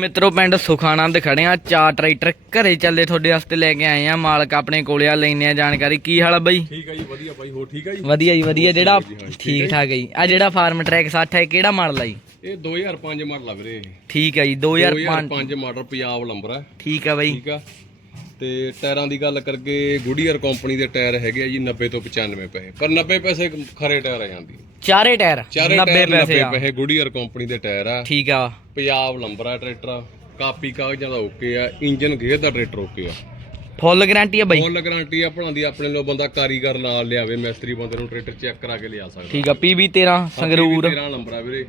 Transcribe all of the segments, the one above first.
ਮਿੱਤਰੋ ਪਿੰਡ ਸੁਖਾਨੰਦ ਖੜੇ ਆ। ਚਾਰ ਟਰੈਕਟਰ ਘਰੇ ਚੱਲੇ ਤੁਹਾਡੇ ਵਾਸਤੇ ਲੈ ਕੇ ਆਏ ਆ। ਮਾਲਕ ਆਪਣੇ ਕੋਲੇ ਆ ਲੈਨੇ ਆ ਜਾਣਕਾਰੀ। ਕੀ ਹਾਲ ਆ ਬਈ? ਠੀਕ ਹੈ ਜੀ ਵਧੀਆ ਬਾਈ ਹੋਰ ਠੀਕ ਹੈ ਜੀ? ਵਧੀਆ ਜੀ ਵਧੀਆ। ਜਿਹੜਾ ਠੀਕ ਠਾਕ ਹੈ ਜੀ। ਆ ਜਿਹੜਾ ਫਾਰਮ ਟਰੈਕ 60 ਹੈ ਕਿਹੜਾ ਮਾਡਲ ਆ ਜੀ? ਇਹ 2005 ਮਾਡਲ ਆ ਵੀਰੇ। ਠੀਕ ਹੈ ਜੀ 2005 2005 ਮਾਡਲ ਪੰਜਾਬ ਲੰਬਰ ਹੈ ਠੀਕ ਆ ਬਈ। ਠੀਕ ਆ। ਤੇ ਟਾਇਰਾਂ ਦੀ ਗੱਲ ਕਰਕੇ ਗੁਡੀਅਰ ਕੰਪਨੀ ਦੇ ਟਾਇਰ ਹੈਗੇ ਆ ਜੀ 90 ਤੋਂ 95 ਪੈਸੇ ਪਰ 90 ਪੈਸੇ ਖਰੇ ਟਾਇਰ ਆ ਜਾਂਦੀ ਚਾਰੇ ਟਾਇਰ? ਚਾਰੇ 90 ਟਾਇਰ ਪੈਸੇ 90 ਆ। ਪੈਸੇ ਗੁਡੀਅਰ ਕੰਪਨੀ ਦੇ ਟਾਇਰ ਆ। ਠੀਕ ਆ। ਪੰਜਾਬ ਲੰਬਰ ਆ ਟਰੈਕਟਰ ਕਾਪੀ ਕਾਗਜ਼ਾਂ ਦਾ ਓਕੇ ਆ ਇੰਜਨ ਗੇਅਰ ਦਾ ਟਰੈਕਟਰ ਓਕੇ ਆ। ਫੁੱਲ ਗਾਰੰਟੀ ਆ ਬਈ? ਫੁੱਲ ਗਾਰੰਟੀ ਆ ਬਣਾਉਂਦੀ ਆਪਣੇ ਲੋ ਬੰਦਾ ਕਾਰੀਗਰ ਨਾਲ ਲਿਆਵੇ ਮਿਸਤਰੀ ਬੰਦੇ ਨੂੰ ਟਰੈਕਟਰ ਚੈੱਕ ਕਰਾ ਕੇ ਲਿਆ ਸਕਦਾ। ਠੀਕ ਆ PB 13 ਸੰਗਰੂਰ। 13 ਨੰਬਰ ਆ ਵੀਰੇ।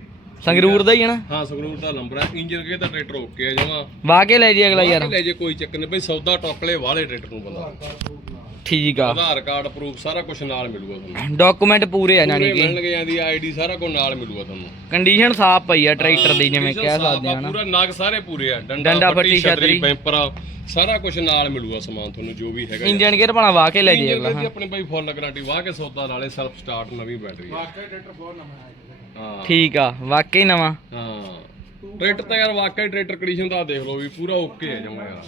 ਸੰਗਰੂਰ ਦਾ ਹੀ ਹੈ ਨਾ? ਹਾਂ ਸੰਗਰੂਰ ਦਾ ਨੰਬਰ ਆ ਇੰਜਨ ਗੇਅਰ ਦਾ ਟਰੈਕਟਰ ਓਕੇ ਆ ਜਮਾ। ਵਾਹ ਕੇ ਲੈ ਜੀ ਅਗਲਾ ਯਾਰ। ਲੈ ਜੇ ਕੋਈ ਚੱਕਰ ਨਹੀਂ। ਬਈ ਸੌਦਾ ਟੋਕਲੇ ਵਾਲੇ ਟਰੈਕਟਰ ਨੂੰ ਬੰਦਾ ਠੀਕ ਆ। ਆਧਾਰ ਕਾਰਡ ਪ੍ਰੂਫ ਸਾਰਾ ਕੁਝ ਨਾਲ ਮਿਲੂਗਾ ਤੁਹਾਨੂੰ। ਡਾਕੂਮੈਂਟ ਪੂਰੇ ਆ ਜਾਨੀ ਕਿ। ਮਿਲਣਗੇ ਜਾਂਦੀ ਆਈਡੀ ਸਾਰਾ ਕੁਝ ਨਾਲ ਮਿਲੂਗਾ ਤੁਹਾਨੂੰ। ਕੰਡੀਸ਼ਨ ਸਾਫ਼ ਪਈ ਆ ਟਰੈਕਟਰ ਦੀ ਜਿਵੇਂ ਕਹਿ ਸਕਦੇ ਆ ਨਾ। ਪੂਰਾ ਨਗ ਸਾਰੇ ਪੂਰੇ ਆ। ਡੰਡਾ, ਫੱਟੀ, ਛਤਰੀ, ਬੈਂਪਰ ਸਾਰਾ ਕੁਝ ਨਾਲ ਮਿਲੂਗਾ ਸਮਾਨ ਤੁਹਾਨੂੰ ਜੋ ਵੀ ਹੈਗਾ। ਇੰਜਨ ਗੇਅਰ ਭਲਾ ਵਾਹ ਕੇ ਲੈ ਜੀ ਅਗਲਾ ਆਪਣੇ ਬਾਈ ਫੁੱਲ ਗਾਰੰਟੀ ਵਾਹ ਕੇ ਸੌਦਾ ਨਾਲੇ ਸੈਲਫ ਸਟਾਰਟ ਨਵੀਂ ਬੈਟਰੀ ਵਾਕਈ ਟਰੈਕਟਰ ਬਹੁਤ ਨਵਾਂ ਹਾਂ। ਠੀਕ ਆ ਵਾਕਈ ਨਵਾਂ। ਹਾਂ। ਟਰੈਕਟਰ ਤਾਂ ਯਾਰ ਵਾਕਈ ਟਰੈਕਟਰ ਕੰਡੀਸ਼ਨ ਦਾ ਦੇਖ ਲਓ ਵੀ ਪੂਰਾ ਓਕੇ ਹੈ ਜਮਾ ਯਾਰ।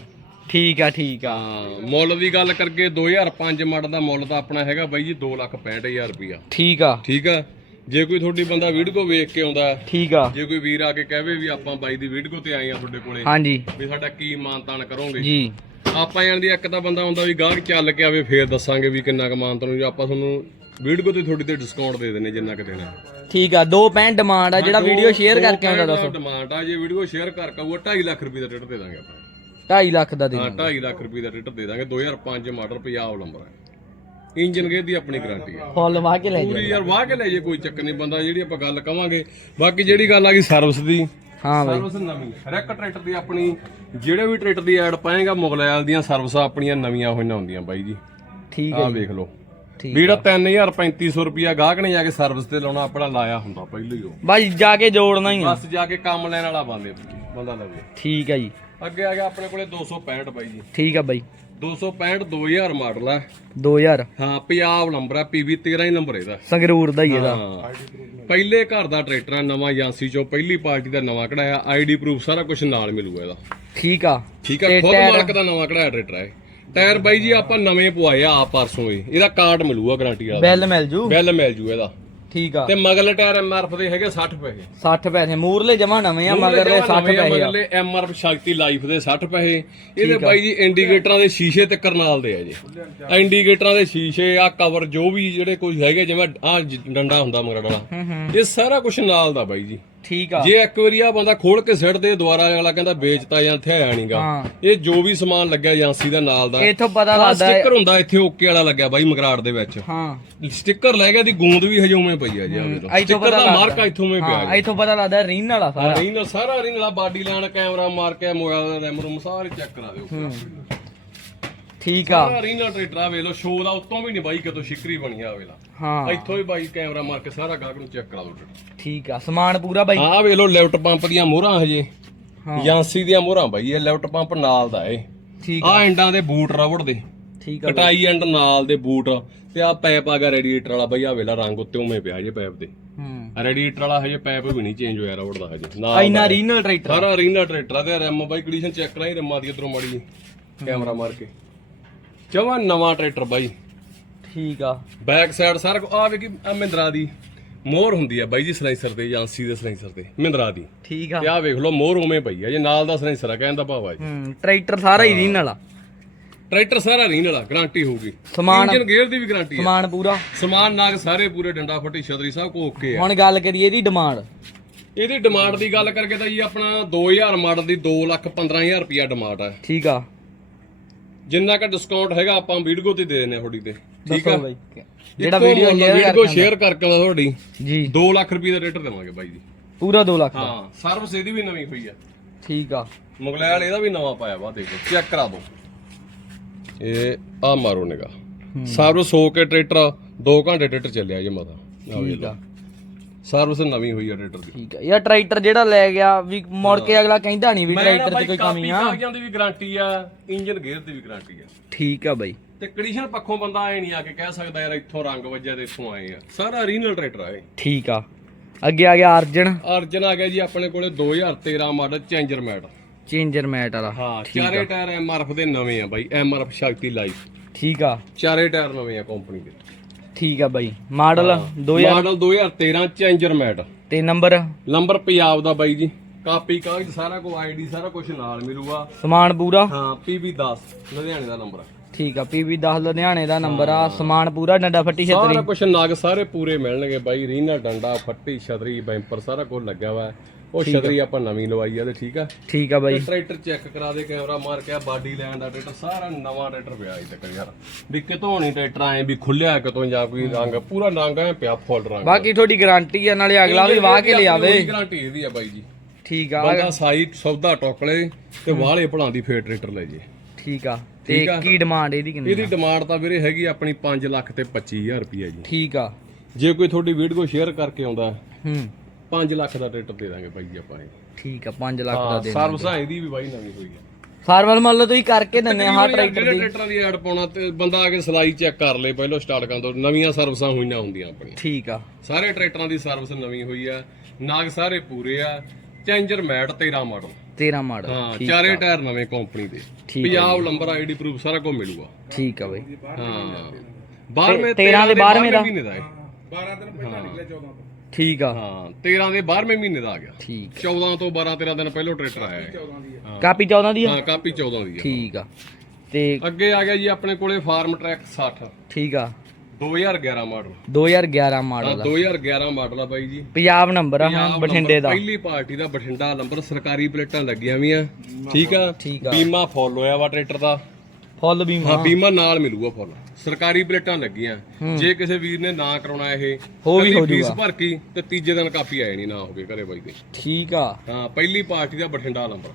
ਠੀਕ ਆ ਠੀਕ ਆ। ਹਾਂ ਮੁੱਲ ਦੀ ਗੱਲ ਕਰਕੇ 2005 ਮਾਡਲ ਦਾ ਮੁੱਲ ਤਾਂ ਆਪਣਾ ਹੈਗਾ ਬਾਈ ਜੀ 265000 ਰੁਪਿਆ ਠੀਕ ਆ। ਠੀਕ ਆ? ਜੇ ਕੋਈ ਤੁਹਾਡੀ ਬੰਦਾ ਵੀਡੀਓ ਵੇਖ ਕੇ ਆਉਂਦਾ ਠੀਕ ਆ। ਜੇ ਕੋਈ ਵੀਰ ਆ ਕੇ ਕਹਵੇ ਵੀ ਆਪਾਂ ਬਾਈ ਦੀ ਵੀਡੀਓ ਤੇ ਆਏ ਆ ਤੁਹਾਡੇ ਕੋਲੇ ਹਾਂਜੀ। ਵੀ ਸਾਡਾ ਕੀ ਮਾਨਤਾਨ ਕਰੋਗੇ। ਜੀ। ਆਪਾਂ ਜਾਂਦੀ ਇੱਕ ਤਾਂ ਬੰਦਾ ਹੁੰਦਾ ਵੀ ਗਾਹਕ ਚੱਲ ਕੇ ਆਵੇ ਫੇਰ ਦੱਸਾਂਗੇ ਵੀ ਕਿੰਨਾ ਕੁ ਮਾਨਤਾਨ ਹੋਊ। ਆਪਾਂ ਤੁਹਾਨੂੰ ਵੀਡੀਓ ਤੇ ਥੋੜੀ ਤੇ ਡਿਸਕਾਊਂਟ ਦੇ ਦਿੰਨੇ ਜਿੰਨਾ ਕੁ ਦੇਣਾ। ਠੀਕ ਆ ਦੋ ਪੈਨ ਡਿਮਾਂਡ ਆ ਜਿਹੜਾ ਵੀਡੀਓ ਸ਼ੇਅਰ ਕਰਕੇ ਆਉਂਦਾ ਦੱਸੋ। ਡਿਮਾਂਡ ਆ ਜੇ ਵੀਡੀਓ ਸ਼ੇਅਰ ਕਰਕੇ ਉਹ 2.5 ਲੱਖ ਰੁਪਏ ਦਾ ਰੇਟ ਦੇ ਦਾਂਗੇ ਆਪਾਂ। 2.5 ਲੱਖ ਦਾ ਦੇ ਹਾਂ 2.5 ਲੱਖ ਰੁਪਏ ਦਾ ਰੇਟ ਦੇ ਦਾਂਗੇ 2005 ਮਾਡਲ ਪੰਜਾਬ ਨੰਬਰ ਹੈ ਇੰਜਨ ਗੇਅਰ ਦੀ ਆਪਣੀ ਗਾਰੰਟੀ ਹੈ ਫੁੱਲ ਵਾਹ ਕੇ ਲੈ ਪੂਰੀ ਜੀ ਯਾਰ ਵਾਹ ਕੇ ਲੈ ਜੇ ਕੋਈ ਚੱਕਰ ਨਹੀਂ ਬੰਦਾ ਜਿਹੜੀ ਆਪਾਂ ਗੱਲ ਕਵਾਂਗੇ। ਬਾਕੀ ਜਿਹੜੀ ਗੱਲ ਆ ਗਈ ਸਰਵਿਸ ਦੀ। ਹਾਂ ਬਾਈ। ਸਰਵਿਸ ਨਵੀਂ ਹਰ ਇੱਕ ਟਰੈਕਟਰ ਦੀ ਆਪਣੀ ਜਿਹੜੇ ਵੀ ਟਰੈਕਟਰ ਦੀ ਐਡ ਪਾਏਗਾ ਮੁਗਲੈਲ ਦੀਆਂ ਸਰਵਿਸਾਂ ਆਪਣੀਆਂ ਨਵੀਆਂ ਹੋਈਆਂ ਹੁੰਦੀਆਂ ਬਾਈ ਜੀ। ਠੀਕ ਹੈ ਵੇਖ ਲਓ। ਵੀ ਜਿਹੜਾ 3000 3500 ਰੁਪਿਆ ਗਾਹਕ ਨੇ ਜਾ ਕੇ ਸਰਵਿਸ ਤੇ ਲਾਉਣਾ ਆਪਣਾ ਲਾਇਆ ਹੁੰਦਾ ਪਹਿਲਾਂ ਹੀ ਉਹ। ਬਾਈ ਜਾ ਕੇ ਜੋੜਨਾ ਹੀ ਆ। ਬਸ ਜਾ ਕੇ ਕੰਮ ਲੈਣ ਵਾਲਾ ਬੰਦੇ ਬੰਦਾ ਲਵੇ। ਠੀਕ ਆ ਜੀ। ਅੱਗੇ ਆ ਗਿਆ ਆਪਣੇ ਕੋਲੇ 265 ਬਾਈ ਜੀ। ਠੀਕ ਆ ਬਾਈ। 265 2000 ਮਾਡਲ ਹੈ 2000 ਹਾਂ ਪੰਜਾਬ ਨੰਬਰ ਹੈ ਪੀਵੀ 13 ਹੀ ਨੰਬਰ ਇਹਦਾ। ਸੰਗਰੂਰ ਦਾ ਹੀ ਇਹਦਾ। ਹਾਂ। ਪਹਿਲੇ ਘਰ ਦਾ ਟਰੈਕਟਰ ਆ ਨਵਾਂ ਏਜੰਸੀ ਚੋਂ ਪਹਿਲੀ ਪਾਰਟੀ ਦਾ ਨਵਾਂ ਕਢਾਇਆ ਆਈਡੀ ਪ੍ਰੂਫ ਸਾਰਾ ਕੁਝ ਨਾਲ ਮਿਲੂਗਾ ਇਹਦਾ। ਠੀਕ ਆ। ਠੀਕ ਆ ਤੇ ਖੁਦ ਟਾਇਰ? ਮਾਲਕ ਦਾ ਨਵਾਂ ਕਢਾਇਆ ਟਰੈਕਟਰ ਹੈ ਟਾਇਰ ਬਾਈ ਜੀ ਆਪਾਂ ਨਵੇਂ ਪਵਾਏ ਆ ਪਰਸੋਂ ਹੀ ਇਹਦਾ ਕਾਰਡ ਮਿਲੂਗਾ ਗਾਰੰਟੀ ਵਾਲਾ। ਬੈਲ ਮਿਲ ਜੂ। ਬਿੱਲ ਮਿਲ ਜੂ ਇਹਦਾ। ਠੀਕ ਆ। ਤੇ ਮਗਲੇ ਟਾਇਰ ਐਮਆਰਐਫ ਦੇ ਹੈਗੇ 60 ਪੈਸੇ। 60 ਪੈਸੇ। ਮੂਰਲੇ ਜਮਾ ਨਵੇਂ ਆ ਮਗਰਲੇ 60 ਪੈਸੇ ਆ। ਮਗਲੇ ਐਮਆਰਐਫ ਸ਼ਕਤੀ ਲਾਈਫ ਦੇ 60 ਪੈਸੇ। ਇਹਦੇ ਬਾਈ ਜੀ ਇੰਡੀਕੇਟਰਾਂ ਦੇ ਸ਼ੀਸ਼ੇ ਤੇ ਕਰਨਾਲ ਦੇ ਆ ਜੀ। ਇੰਡੀਕੇਟਰਾਂ ਦੇ ਸ਼ੀਸ਼ੇ ਆ ਕਵਰ ਜੋ ਵੀ ਜਿਹੜੇ ਕੋਈ ਹੈਗੇ ਜਿਵੇਂ ਆ ਡੰਡਾ ਹੁੰਦਾ ਮਗਰ ਵਾਲਾ ਇਹ ਸਾਰਾ ਕੁਝ ਨਾਲ ਦਾ ਬਾਈ ਜੀ। ਠੀਕ ਆ। ਜੇ ਇੱਕ ਵਾਰੀ ਆ ਬੰਦਾ ਖੋਲ ਕੇ ਸਿੱਟ ਦੇ ਦੁਬਾਰਾ ਅਗਲਾ ਕਹਿੰਦਾ ਵੇਚਤਾ ਜਾਂ ਇੱਥੇ ਆਇਆ ਨਹੀਂਗਾ ਹਾਂ। ਇਹ ਜੋ ਵੀ ਸਮਾਨ ਲੱਗਿਆ ਏਜੰਸੀ ਦਾ ਨਾਲ ਦਾ ਇਥੋਂ ਪਤਾ ਲੱਗਦਾ ਹੈ। ਸਟicker ਹੁੰਦਾ ਇੱਥੇ ਓਕੇ ਵਾਲਾ ਲੱਗਿਆ ਬਾਈ ਮਗਰਾੜ ਦੇ ਵਿੱਚ। ਹਾਂ। ਸਟicker ਲੈ ਗਿਆ ਦੀ ਗੂੰਦ ਵੀ ਹਜੇ ਉਵੇਂ ਪਈ ਆ ਜੀ ਆ ਵੇਖੋ ਇੱਥੋਂ ਸਟicker ਪਤਾ ਦਾ। ਮਾਰਕਾ ਇੱਥੋਂ ਉਵੇਂ ਪਿਆ ਹਾਂ ਇਥੋਂ ਪਤਾ ਲੱਗਦਾ ਰੀਨ ਵਾਲਾ ਸਾਰਾ। ਰੀਨ ਨਾਲ ਸਾਰਾ ਰੀਨ ਵਾਲਾ ਬਾਡੀ ਲਾਣ ਕੈਮਰਾ ਮਾਰ ਕੇ ਮੋਬਾਈਲ ਦਾ ਰੈਮ ਰੂਮ ਸਾਰੇ ਚੈੱਕ ਕਰਾ ਦਿਓ। ਠੀਕ ਆ। ਰੀਨ ਟਰੈਕਟਰ ਆ ਵੇਖ ਲਓ ਸ਼ੋਅ ਦਾ ਉੱਤੋਂ ਵੀ ਨਹੀਂ ਬਾਈ ਕਿਤੋਂ ਸ਼ਿਕਰੀ ਬਣੀ ਆ ਵੇਲਾ ਹਾਂ। ਇੱਥੋਂ ਹੀ ਬਾਈ ਕੈਮਰਾ ਮਾਰ ਕੇ ਸਾਰਾ ਗਾਹਕ ਨੂੰ ਚੈੱਕ ਕਰਾ ਟਰੈਕਟਰ। ਠੀਕ ਆ ਸਮਾਨ ਪੂਰਾ ਬਾਈ? ਆਹ ਵੇਖ ਲਓ ਲੈਫਟ ਪੰਪ ਦੀਆਂ ਮੋਹਰਾਂ ਹਜੇ। ਹਾਂ। ਏਜੰਸੀ ਦੀਆਂ ਮੋਹਰਾਂ ਬਾਈ ਇਹ ਲੈਫਟ ਪੰਪ ਨਾਲ ਦਾ ਏ। ਠੀਕ ਆ। ਆ ਐਂਡਾਂ ਦੇ ਬੂਟ ਰਬੜ ਦੇ। ਠੀਕ ਆ ਕਟਾਈ ਐਂਡ ਨਾਲ ਦੇ ਬੂਟ। ਤੇ ਆ ਪੈਪ ਆ ਗਿਆ ਰੇਡੀਏਟਰ ਵਾਲਾ ਬਈ ਆ ਵੇਲਾ ਰੰਗ ਉੱਤੇ ਉਵੇਂ ਪਿਆ ਜੇ ਪੈਪ ਦੇ। ਹੂੰ। ਰੇਡੀਏਟਰ ਵਾਲਾ ਹਜੇ ਪੈਪ ਵੀ ਨਹੀਂ ਚੇਂਜ ਹੋਇਆ ਰਬੜ ਦਾ ਹਜੇ ਨਾਲ ਇੰਨਾ ਰੀਨਲ ਟਰੈਕਟਰ ਸਾਰਾ ਰੀਨਾ ਟਰੈਕਟਰ ਆ ਤੇ ਰਿਮ ਬਾਈ ਕੰਡੀਸ਼ਨ ਚੈੱਕ ਕਰਾਈ ਰਿਮਾਂ ਦੀ ਇਧਰੋਂ ਮਾੜੀ ਕੈਮਰਾ ਮਾਰ ਕੇ। ਜਮਾ ਨਵਾਂ ਟਰੈਕਟਰ ਬਾਈ। ਠੀਕ ਆ। ਬੈਕ ਸਾਈਡ ਸਾਰਾ ਕੁ- ਆ ਵੇਖੀ ਆ ਮਹਿੰਦਰਾ ਦੀ ਮੋਹਰ ਹੁੰਦੀ ਆ ਬਾਈ ਜੀ ਸਲਾਈਸਰ ਤੇ ਏਜੰਸੀ ਦੇ ਸਲਾਈਸਰ ਤੇ ਮਹਿੰਦਰਾ ਦੀ। ਠੀਕ ਆ। ਤੇ ਆ ਵੇਖ ਲਓ ਮੋਹਰ ਉਵੇਂ ਪਈ ਆ ਜੇ ਨਾਲ ਦਾ ਸਲਾਈਸਰ ਆ ਕਹਿਣ ਦਾ ਭਾਵ ਆ ਜੀ ਹੂੰ ਟਰੈਕਟਰ ਸਾਰਾ ਹੀ ਰੀਨਲ ਆ। ਟਰੈਕਟਰ ਸਾਰਾ ਰੀਨ ਵਾਲਾ ਗਾਰੰਟੀ ਹੋਊਗੀ। ਸਮਾਨ ਇੰਜਨ ਗੇਅਰ ਦੀ ਵੀ ਗਾਰੰਟੀ ਆ। ਸਮਾਨ ਪੂਰਾ। ਸਮਾਨ ਨਾਗ ਸਾਰੇ ਪੂਰੇ ਡੰਡਾ ਫੱਟੀ ਛਤਰੀ ਸਭ ਕੋ ਓਕੇ ਆ। ਹੁਣ ਗੱਲ ਕਰੀਏ ਇਹਦੀ ਡਿਮਾਂਡ ਇਹਦੀ ਡਿਮਾਂਡ ਦੀ ਗੱਲ ਕਰਕੇ ਤਾਂ ਜੀ ਆਪਣਾ 2000 ਮਾਡਲ ਦੀ 2 ਲੱਖ 15000 ਰੁਪਿਆ ਡਿਮਾਂਡ ਆ। ਠੀਕ ਆ। ਜਿੰਨਾ ਕਾ ਡਿਸਕਾਊਂਟ ਹੈਗਾ ਆਪਾਂ ਵੀਡੀਓ ਤੇ ਦੇ ਦਿੰਨੇ ਆ ਤੁਹਾਡੀ ਤੇ। ਠੀਕ ਆ? ਬਾਈ ਜਿਹੜਾ ਵੀਡੀਓ ਸ਼ੇਅਰ ਵੀਡੀਓ ਕਰਕੇ ਸ਼ੇਅਰ ਕਰਕੇ ਆਉਂਦਾ ਤੁਹਾਡੀ। ਜੀ। 2 ਲੱਖ ਰੁਪਏ ਦਾ ਰੇਟ ਦੇਵਾਂਗੇ ਬਾਈ ਜੀ। ਪੂਰਾ 2 ਲੱਖ ਹਾਂ ਸਰਵਿਸ ਇਹਦੀ ਵੀ ਨਵੀਂ ਹੋਈ ਆ। ਠੀਕ ਆ। ਮੁਗਲੈਲ ਇਹਦਾ ਵੀ ਨਵਾਂ ਪਾਇਆ ਵਾ ਦੇਖੋ ਚੈੱਕ ਕਰਾ ਦੋ ਇਹ ਆ ਮਾਰੋ ਨਿਗਾ ਸਰਵਿਸ ਹੋ ਕੇ ਟਰੈਕਟਰ 2 ਘੰਟੇ ਟਰੈਕਟਰ ਚੱਲਿਆ ਜੇ ਮਾਤਾ। ਠੀਕ। ਆ। ਸਰਵਿਸ ਨਵੀਂ ਹੋਈ ਆ ਟਰੈਕਟਰ ਦੀ। ਠੀਕ ਆ। ਯਾਰ ਟਰੈਕਟਰ ਜਿਹੜਾ ਲੈ ਗਿਆ ਵੀ ਮੁੜ ਕੇ ਅਗਲਾ ਕਹਿੰਦਾ ਨਹੀਂ ਵੀ ਟਰੈਕਟਰ 'ਚ ਕੋਈ ਕਮੀ ਆ। ਕਾਗਜ਼ਾਂ ਦੀ ਵੀ ਗਾਰੰਟੀ ਆ ਇੰਜਨ ਗੇਅਰ ਦੀ ਵੀ ਗਾਰੰਟੀ ਆ। ਠੀਕ ਆ ਬਾਈ। ਤੇ ਕੰਡੀਸ਼ਨ ਪੱਖੋਂ ਬੰਦਾ ਐ ਨਹੀਂ ਆ ਕੇ ਕਹਿ ਸਕਦਾ ਯਾਰ ਇੱਥੋਂ ਰੰਗ ਵੱਜਿਆ ਤੇ ਇੱਥੋਂ ਆਏ ਆ। ਸਾਰਾ ਰੀਨਲ ਟਰੈਕਟਰ ਆ ਇਹ। ਠੀਕ ਆ। ਅੱਗੇ ਆ ਗਿਆ ਅਰਜਨ। ਅਰਜਨ ਆ ਗਿਆ ਜੀ ਆਪਣੇ ਕੋਲੇ 2013 ਮਾਡਲ ਚੇਂਜਰ ਮੈਟ। ਚੇਂਜਰ ਮੈਟ ਵਾਲਾ। ਹਾਂ ਚਾਰੇ ਟਾਇਰ ਐਮਆਰਐਫ ਦੇ ਨਵੇਂ ਆ ਬਾਈ ਐਮਆਰਐਫ ਸ਼ਕਤੀ ਲਾਈਫ। ਠੀਕ ਆ। ਚਾਰੇ ਟਾਇਰ ਨਵੇਂ ਆ ਕੰਪਨੀ ਦੇ। ਠੀਕ ਆ ਬਾਈ। ਮਾਡਲ 2000 ਮਾਡਲ 2013 ਚੈਂਜਰ ਮੈਟ ਤੇ ਨੰਬਰ? ਨੰਬਰ ਪੰਜਾਬ ਦਾ ਬਾਈ ਜੀ। ਕਾਪੀ ਕਾਗਜ਼ ਸਾਰਾ ਕੁਝ ਆਈਡੀ ਸਾਰਾ ਕੁਝ ਨਾਲ ਮਿਲੂਗਾ। ਸਮਾਨ ਪੂਰਾ? ਹਾਂ ਪੀਬੀ 10 ਲੁਧਿਆਣੇ ਦਾ ਨੰਬਰ। ਆ ਠੀਕ ਆ ਪੀਵੀ 10 ਲੁਧਿਆਣੇ ਦਾ ਨੰਬਰ ਆ। ਸਮਾਨ ਪੂਰਾ ਡੰਡਾ ਫੱਟੀ ਸਾਰਾ ਛਤਰੀ ਕੁਝ ਨਗ ਸਾਰੇ ਪੂਰੇ ਮਿਲਣਗੇ ਬਾਈ। ਰੀਨਾ ਡੰਡਾ ਫੱਟੀ ਛਤਰੀ ਬੈਂਪਰ ਸਾਰਾ ਕੁਝ ਲੱਗਿਆ ਵਾ। ਉਹ ਛਤਰੀ ਆਪਾਂ ਨਵੀਂ ਲਵਾਈ ਆ ਤੇ ਠੀਕ ਆ। ਠੀਕ ਆ ਬਾਈ। ਟਰੈਕਟਰ ਚੈੱਕ ਕਰਾ ਦੇ ਕੈਮਰਾ ਮਾਰ ਕੇ ਬਾਡੀ ਲੈਣ ਦਾ ਟਰੈਕਟਰ ਸਾਰਾ ਨਵਾਂ ਟਰੈਕਟਰ ਪਿਆ ਅਜੇ ਤੱਕ ਯਾਰ। ਵੀ ਕਿਤੋਂ ਨਹੀਂ ਟਰੈਕਟਰ ਆਏ ਵੀ ਖੁੱਲਿਆ ਕਿਤੋਂ ਜਾਂ ਕੋਈ ਰੰਗ ਪੂਰਾ ਰੰਗ ਐ ਪਿਆ ਫੁੱਲ ਰੰਗ। ਬਾਕੀ ਤੁਹਾਡੀ ਗਾਰੰਟੀ ਆ ਨਾਲੇ ਅਗਲਾ ਵੀ ਵਾਹ ਕੇ ਲਿਆਵੇ। ਗਾਰੰਟੀ ਇਹਦੀ ਆ ਬਾਈ ਜੀ। ਠੀਕ ਆ। ਬੰਦਾ ਸਾਈ ਸੌਦਾ ਟੋਕਲੇ ਤੇ ਵਾਲੇ ਭਲਾਂਦੀ ਫੇਰ ਟਰੈਕਟਰ ਲੈ ਜੇ। ਠੀਕ ਆ। ਤੇ ਆ। ਕੀ ਡਿਮਾਂਡ ਇਹਦੀ ਕਿੰਨੀ ਇਹਦੀ ਆ? ਡਿਮਾਂਡ ਤਾਂ ਵੀਰੇ ਹੈਗੀ ਆਪਣੀ 5 ਲੱਖ ਤੇ 25000 ਰੁਪਈਆ ਜੀ। ਠੀਕ ਆ। ਜੇ ਕੋਈ ਤੁਹਾਡੀ ਵੀਡੀਓ ਸ਼ੇਅਰ ਕਰਕੇ ਆਉਂਦਾ ਹੂੰ। 5 ਲੱਖ ਦਾ ਟਰੈਕਟਰ ਦੇ ਦਾਂਗੇ ਬਾਈ ਜੀ ਆਪਾਂ ਇਹ ਠੀਕ ਆ 5 ਲੱਖ ਦਾ ਹਾਂ ਦੇ ਸਰਵਿਸਾਂ ਇਹਦੀ ਵੀ ਬਾਈ ਨਵੀਂ ਹੋਈ ਆ। ਫਾਰਮਲ ਮੰਨ ਲਓ ਤੁਸੀਂ ਕਰਕੇ ਦਿੰਨੇ ਆ ਹਾਂ ਟਰੈਕਟਰ ਦੀ। ਟਰੈਕਟਰਾਂ ਦੀ ਐਡ ਪਾਉਣਾ ਤੇ ਬੰਦਾ ਆ ਕੇ ਸਲਾਈ ਚੈੱਕ ਕਰ ਲੇ ਪਹਿਲਾਂ ਸਟਾਰਟ ਕਰਨ ਤੋਂ ਨਵੀਆਂ ਸਰਵਿਸਾਂ ਹੋਈਆਂ ਹੁੰਦੀਆਂ ਆਪਣੀਆਂ। ਠੀਕ ਆ। ਸਾਰੇ ਟਰੈਕਟਰਾਂ ਦੀ ਸਰਵਿਸ ਨਵੀਂ ਹੋਈ ਆ ਨਾਗ ਸਾਰੇ ਪੂਰੇ ਆ ਚੈਂਜਰ ਮੈਟ 13 ਮਾਡਲ 13 ਮਾਡਲ ਹਾਂ ਚਾਰੇ ਟਾਇਰ ਨਵੇਂ ਕੰਪਨੀ ਦੇ। ਪੰਜਾਬ ਨੰਬਰ ਆਈਡੀ ਪ੍ਰੂਫ ਸਾਰਾ ਕੁਝ ਮਿਲੂਗਾ। ਠੀਕ ਆ ਬਾਈ। ਹਾਂ। 12ਵੇਂ 13 ਦੇ 12ਵੇਂ ਦਾ? ਮਹੀਨੇ ਦਾ ਹੈ 12 ਦਿਨ ਪਹਿਲਾਂ ਨਿਕਲੇ 14 ਤੋਂ। ਠੀਕ ਆ। ਹਾਂ 13 ਦੇ 12ਵੇਂ ਮਹੀਨੇ ਦਾ ਆ ਗਿਆ। ਠੀਕ 14 ਤੋਂ 12 13 ਦਿਨ ਪਹਿਲਾਂ ਟਰੈਕਟਰ ਆਇਆ ਹੈ 14 ਦੀ ਹੈ। ਕਾਪੀ 14 ਦੀ ਆ? ਹਾਂ ਕਾਪੀ 14 ਦੀ ਆ। ਠੀਕ ਆ। ਤੇ ਅੱਗੇ ਆ ਗਿਆ ਜੀ ਆਪਣੇ ਕੋਲੇ ਫਾਰਮ ਟਰੈਕ 60 ਠੀਕ ਆ। 2011 ਮਾਡਲ। 2011 ਹਾਂ ਮਾਡਲ ਆ। 2011 ਮਾਡਲ ਆ ਬਾਈ ਜੀ। ਪੰਜਾਬ ਨੰਬਰ ਆ ਹਾਂ ਬਠਿੰਡੇ ਦਾ। ਪਹਿਲੀ ਪਾਰਟੀ ਦਾ ਬਠਿੰਡਾ ਨੰਬਰ ਸਰਕਾਰੀ ਪਲੇਟਾਂ ਲੱਗੀਆਂ ਵੀਆਂ ਠੀਕ ਆ? ਠੀਕ ਆ। ਬੀਮਾ ਫੁੱਲ ਹੋਇਆ ਵਾ ਟਰੈਕਟਰ ਦਾ। ਫੁੱਲ ਵੀ ਹਾਂ ਬੀਮਾ ਨਾਲ ਮਿਲੂਗਾ ਫੁੱਲ। ਸਰਕਾਰੀ ਪਲੇਟਾਂ ਲੱਗੀਆਂ। ਜੇ ਕਿਸੇ ਵੀਰ ਨੇ ਨਾ ਕਰਾਉਣਾ ਇਹ ਹੋ ਵੀ ਹੋ ਫੀਸ। ਭਰ ਕੇ ਤੇ ਤੀਜੇ ਦਿਨ ਕਾਪੀ ਆਏ ਨਹੀਂ ਨਾ ਹੋਵੇ ਘਰੇ ਬਾਈ ਦੇ। ਠੀਕ ਆ। ਹਾਂ ਪਹਿਲੀ ਪਾਰਟੀ ਦਾ ਬਠਿੰਡਾ ਨੰਬਰ।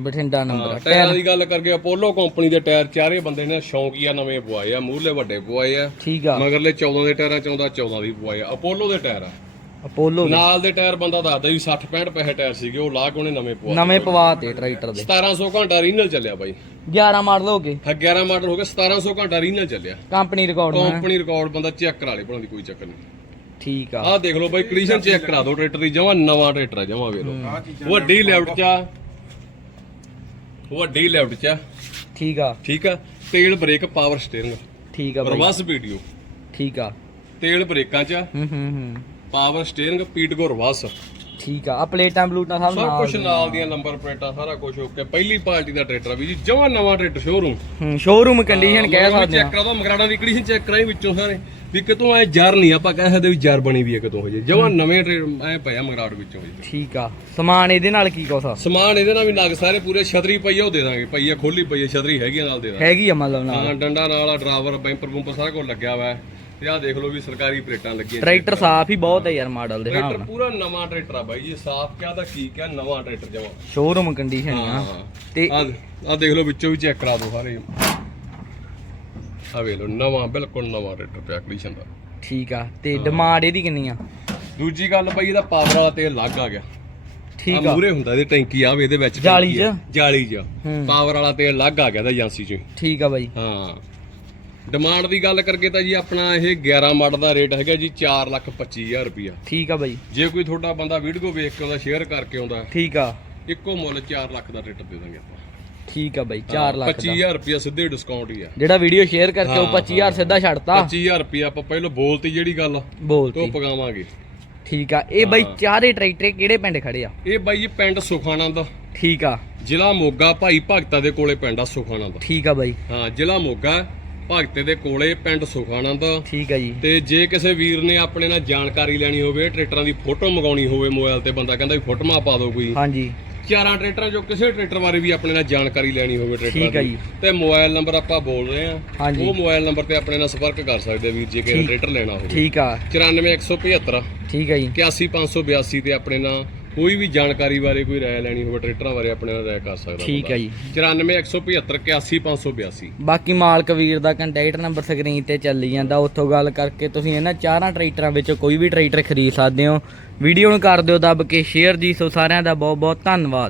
ਬਠਿੰਡਾ ਨੰਬਰ। ਹਾਂ ਟਾਇਰਾਂ ਦੀ ਗੱਲ ਕਰਕੇ ਅਪੋਲੋ ਕੰਪਨੀ ਦੇ ਟਾਇਰ ਚਾਰੇ ਬੰਦੇ ਨੇ ਸ਼ੌਂਕੀਆ ਨਵੇਂ ਪਵਾਏ ਆ ਮੂਹਰਲੇ ਵੱਡੇ ਪਵਾਏ ਆ। ਠੀਕ ਆ। ਮਗਰਲੇ 14 ਦੇ ਟਾਇਰਾਂ ਚ ਆਉਂਦਾ 14 ਦੀ ਪਵਾਏ ਆ। ਅਪੋਲੋ ਦੇ ਟਾਇਰ ਆ। ਅਪੋਲੋ ਨਾਲ ਦੇ ਟਾਇਰ ਬੰਦਾ ਦੱਸਦਾ ਵੀ 60 65 ਪੈਸੇ ਟਾਇਰ ਸੀਗੇ ਉਹ ਲਾ ਕੇ ਉਹਨੇ ਨਵੇਂ ਪਵਾ ਨਵੇਂ ਪਵਾ ਤੇ ਟਰੈਕਟਰ ਦੇ। 1700 ਘੰਟਾ ਰੀਨਲ ਚੱਲਿਆ ਬਾਈ। 11 ਮਾਡਲ ਹੋ ਗਏ। ਹਾਂ 11 ਮਾਡਲ ਹੋ ਗਿਆ 1700 ਘੰਟਾ ਰੀਨਲ ਚੱਲਿਆ। ਕੰਪਨੀ ਰਿਕਾਰਡ ਹੈ ਕੰਪਨੀ ਰਿਕਾਰਡ ਬੰਦਾ ਚੈੱਕ ਕਰਾ ਲੇ ਦੀ ਕੋਈ ਚੱਕਰ ਨਹੀਂ। ਠੀਕ ਆ। ਆਹ ਦੇਖ ਲਓ ਬਾਈ ਕੰਡੀਸ਼ਨ ਚੈੱਕ ਕਰਾ ਦਿਓ ਟਰੈਕਟਰ ਦੀ ਜਮਾ ਨਵਾਂ ਟਰੈਕਟਰ ਆ ਜਮਾ ਵੇ ਲਓ। ਵੱਡੀ ਲੈਫਟ ਚ ਆ। ਵੱਡੀ ਲੈਫਟ ਚ ਆ, ਠੀਕ ਆ। ਠੀਕ ਆ। ਤੇਲ ਬ੍ਰੇਕ ਪਾਵਰ ਸਟੀਅਰਿੰਗ ਠੀਕ ਆ ਬਾਈ। ਰਵਸ ਵੀਡੀਓ ਠੀਕ ਆ। ਤੇਲ ਬ੍ਰੇਕਾਂ ਚ ਆ, ਹੂੰ ਹੂੰ ਹੂੰ। ਪਾਵਰ ਸਟੀਅਰਿੰਗ ਪੀਟਗੋ ਰਵਸ ਠੀਕ ਆ ਆ ਪਲੇਟਾਂ ਬਲੂਟਾਂ ਸਭ ਸਭ ਨਾਲ ਕੁਝ ਨਾਲ ਦੀਆਂ ਨੰਬਰ ਪਲੇਟਾਂ ਸਾਰਾ ਕੁਝ ਓਕੇ ਪਹਿਲੀ ਪਾਰਟੀ ਦਾ ਟਰੈਕਟਰ ਆ ਵੀ ਜੀ ਜਮਾ ਨਵਾਂ ਟਰੈਕਟਰ ਸ਼ੋਰੂਮ ਹੂੰ ਸ਼ੋਰੂਮ ਕੰਡੀਸ਼ਨ ਕਹਿ ਸਕਦੇ ਚੈੱਕ ਆ। ਕਰਾ ਦੋ ਮਗਰਾੜਾ ਦੀ ਕੰਡੀਸ਼ਨ ਚੈੱਕ ਕਰਾਈ ਵਿੱਚੋਂ ਸਾਰੇ। ਵੀ ਕਿਤੋਂ ਐ ਜਰ ਨਹੀਂ ਆਪਾਂ ਕਹਿ ਸਕਦੇ ਵੀ ਜਰ ਬਣੀ ਵੀ ਹੈ ਕਿਤੋਂ ਹੋ ਜੇ ਜਮਾ ਨਵੇਂ ਟਰੈਕਟਰ ਐ ਪਿਆ ਮਗਰਾੜ ਵਿੱਚੋਂ ਜੀ ਠੀਕ ਆ ਸਮਾਨ ਇਹਦੇ ਨਾਲ ਕੀ ਕੋਸਾ ਸਮਾਨ ਇਹਦੇ ਨਾਲ ਵੀ ਨਗ ਸਾਰੇ ਪੂਰੇ ਛਤਰੀ ਪਈ ਆ ਉਹ ਦੇ ਦਾਂਗੇ। ਪਈ ਆ ਖੋਲੀ ਪਈ ਆ ਛਤਰੀ ਹੈਗੀ ਆ ਨਾਲ ਦੇ ਦਾਂਗੇ। ਹੈਗੀ ਆ ਮਤਲਬ ਨਾਲ। ਹਾਂ ਡੰਡਾ ਨਾਲ ਆ ਡਰਾਈਵਰ ਬੈਂਪਰ ਬੂੰਪਰ ਸਾਰਾ ਕੁਝ ਲੱਗਿਆ ਹੋਇਆ ਹੈ ਤੇ ਆਹ ਦੇਖ ਲਓ ਵੀ ਸਰਕਾਰੀ ਪਲੇਟਾਂ ਲੱਗੀਆਂ ਟਰੈਕਟਰ ਸਾਫ਼ ਹੀ ਬਹੁਤ ਹੈ ਯਾਰ ਮਾਡਲ ਦੇ ਟਰੈਕਟਰ ਹਾਂ ਪੂਰਾ ਨਵਾਂ ਟਰੈਕਟਰ ਆ ਬਾਈ ਜੀ ਸਾਫ਼ ਕਿਆ ਦਾ ਕੀ ਕਿਆ ਨਵਾਂ ਟਰੈਕਟਰ ਜਮਾ। ਸ਼ੋਰੂਮ ਕੰਡੀਸ਼ਨ ਆ। ਤੇ ਆ ਆ ਦੇਖ ਲਓ ਵਿੱਚੋਂ ਵੀ ਚੈੱਕ ਕਰਾ ਦਿਓ ਸਾਰੇ। ਆ ਵੇਖ ਲਓ ਨਵਾਂ ਬਿਲਕੁਲ ਨਵਾਂ ਟਰੈਕਟਰ ਪਿਆ ਕੰਡੀਸ਼ਨ ਦਾ। ਠੀਕ ਆ। ਤੇ ਡਿਮਾਂਡ ਇਹਦੀ ਕਿੰਨੀ ਆ? ਦੂਜੀ ਗੱਲ ਬਾਈ ਇਹਦਾ ਪਾਵਰ ਵਾਲਾ ਤੇਲ ਲੱਗ ਆ ਗਿਆ। ਠੀਕ ਆ। ਮੂਰੇ ਹੁੰਦਾ ਇਹਦੇ ਟੈਂਕੀ ਆਵੇ ਇਹਦੇ ਵਿੱਚ ਜਾਲੀ ਆ। ਚ? ਜਾਲੀ ਚ। ਪਾਵਰ ਵਾਲਾ ਤੇਲ ਲੱਗ ਆ ਗਿਆ ਇਹਦਾ ਏਜੰਸੀ ਚ। ਠੀਕ ਆ ਬਾਈ। ਹਾਂ। ਡਿਮਾਂਡ ਦੀ ਗੱਲ ਕਰਕੇ ਤਾਂ ਜੀ ਆਪਣਾ ਇਹ 11 ਮਾਡਲ ਦਾ ਰੇਟ ਹੈਗਾ ਜੀ 425000 ਰੁਪਿਆ ਠੀਕ ਆ ਬਾਈ। ਜੇ ਕੋਈ ਤੁਹਾਡਾ ਬੰਦਾ ਵੀਡੀਓ ਵੇਖ ਕੇ ਆਉਂਦਾ ਸ਼ੇਅਰ ਕਰਕੇ ਆਉਂਦਾ ਠੀਕ ਆ। ਇੱਕੋ ਮੁੱਲ 4 ਲੱਖ ਦਾ ਰੇਟ ਦੇ ਦਾਂਗੇ ਆਪਾਂ। ਠੀਕ ਆ ਬਾਈ 4 ਲੱਖ ਦਾ। 25000 ਰੁਪਿਆ ਸਿੱਧੇ ਡਿਸਕਾਊਂਟ ਹੀ ਆ। ਜਿਹੜਾ ਵੀਡੀਓ ਸ਼ੇਅਰ ਕਰਕੇ ਉਹ 25000 ਸਿੱਧਾ ਛੱਡਤਾ। 25000 ਰੁਪਿਆ ਆਪਾਂ ਪਹਿਲਾਂ ਬੋਲਤੀ ਜਿਹੜੀ ਗੱਲ ਉਹ ਬੋਲਤੀ ਪਗਾਵਾਂਗੇ। ਠੀਕ ਆ ਇਹ ਬਾਈ ਚਾਰੇ ਟਰੈਕਟਰ ਕਿਹੜੇ ਪਿੰਡ ਖੜੇ ਆ? ਇਹ ਬਾਈ ਜੀ ਪਿੰਡ ਸੁਖਾਨੰਦ। ਠੀਕ ਆ। ਜ਼ਿਲ੍ਹਾ ਮੋਗਾ ਭਾਈ ਭਗਤਾ ਦੇ ਕੋਲੇ ਪਿੰਡ ਆ ਸੁਖਾਨੰਦ। ਠੀਕ ਆ ਬਾਈ। ਹਾਂ ਜ਼ਿਲ੍ਹਾ ਮੋਗਾ। ਭਗਤੇ ਦੇ ਕੋਲੇ ਪਿੰਡ ਸੁਖਾਨੰਦ। ਠੀਕ ਆ ਜੀ। ਤੇ ਜੇ ਕਿਸੇ ਵੀਰ ਨੇ ਆਪਣੇ ਨਾਲ ਜਾਣਕਾਰੀ ਲੈਣੀ ਹੋਵੇ ਟਰੈਕਟਰਾਂ ਦੀ ਫੋਟੋ ਮੰਗਾਉਣੀ ਹੋਵੇ ਮੋਬਾਈਲ ਤੇ ਬੰਦਾ ਕਹਿੰਦਾ ਵੀ ਫੋਟੋਆਂ ਪਾ ਦਿਓ ਕੋਈ। ਹਾਂਜੀ। ਚਾਰਾਂ ਟਰੈਕਟਰਾਂ ਚੋਂ ਕਿਸੇ ਟਰੈਕਟਰ ਬਾਰੇ ਵੀ ਆਪਣੇ ਨਾਲ ਜਾਣਕਾਰੀ ਲੈਣੀ ਹੋਵੇ ਟਰੈਕਟਰਾਂ ਦੀ। ਤੇ ਮੋਬਾਈਲ ਨੰਬਰ ਆਪਾਂ ਬੋਲ ਰਹੇ ਆ ਉਹ ਮੋਬਾਈਲ ਨੰਬਰ ਤੇ ਆਪਣੇ ਨਾਲ ਸੰਪਰਕ ਕਰ ਸਕਦੇ ਵੀਰ ਜੇ ਕਿਸੇ ਟਰੈਕਟਰ ਲੈਣਾ ਹੋਵੇ। ਠੀਕ ਆ। 94175 ਠੀਕ ਆ ਜੀ। 81582 ਤੇ ਆਪਣੇ ਨਾਲ ਕੋਈ ਵੀ ਜਾਣਕਾਰੀ ਬਾਰੇ ਕੋਈ ਰਾਏ ਲੈਣੀ ਹੋਵੇ ਟਰੈਕਟਰਾਂ ਬਾਰੇ ਆਪਣੇ ਨਾਲ ਰਾਏ ਕਰ ਸਕਦਾ ਠੀਕ ਆ ਜੀ। 94175 81582 ਬਾਕੀ ਮਾਲਕ ਵੀਰ ਦਾ ਕੰਟੈਕਟ ਨੰਬਰ ਸਕਰੀਨ ਤੇ ਚੱਲੀ ਜਾਂਦਾ ਉੱਥੋਂ ਗੱਲ ਕਰਕੇ ਤੁਸੀਂ ਇਹਨਾਂ ਚਾਰਾਂ ਟਰੈਕਟਰਾਂ ਵਿੱਚੋਂ ਕੋਈ ਵੀ ਟਰੈਕਟਰ ਖਰੀਦ ਸਕਦੇ ਹੋ। ਵੀਡੀਓ ਨੂੰ ਕਰ ਦਿਓ ਦੱਬ ਕੇ ਸ਼ੇਅਰ ਜੀ ਸੋ ਸਾਰਿਆਂ ਦਾ ਬਹੁਤ ਬਹੁਤ ਧੰਨਵਾਦ।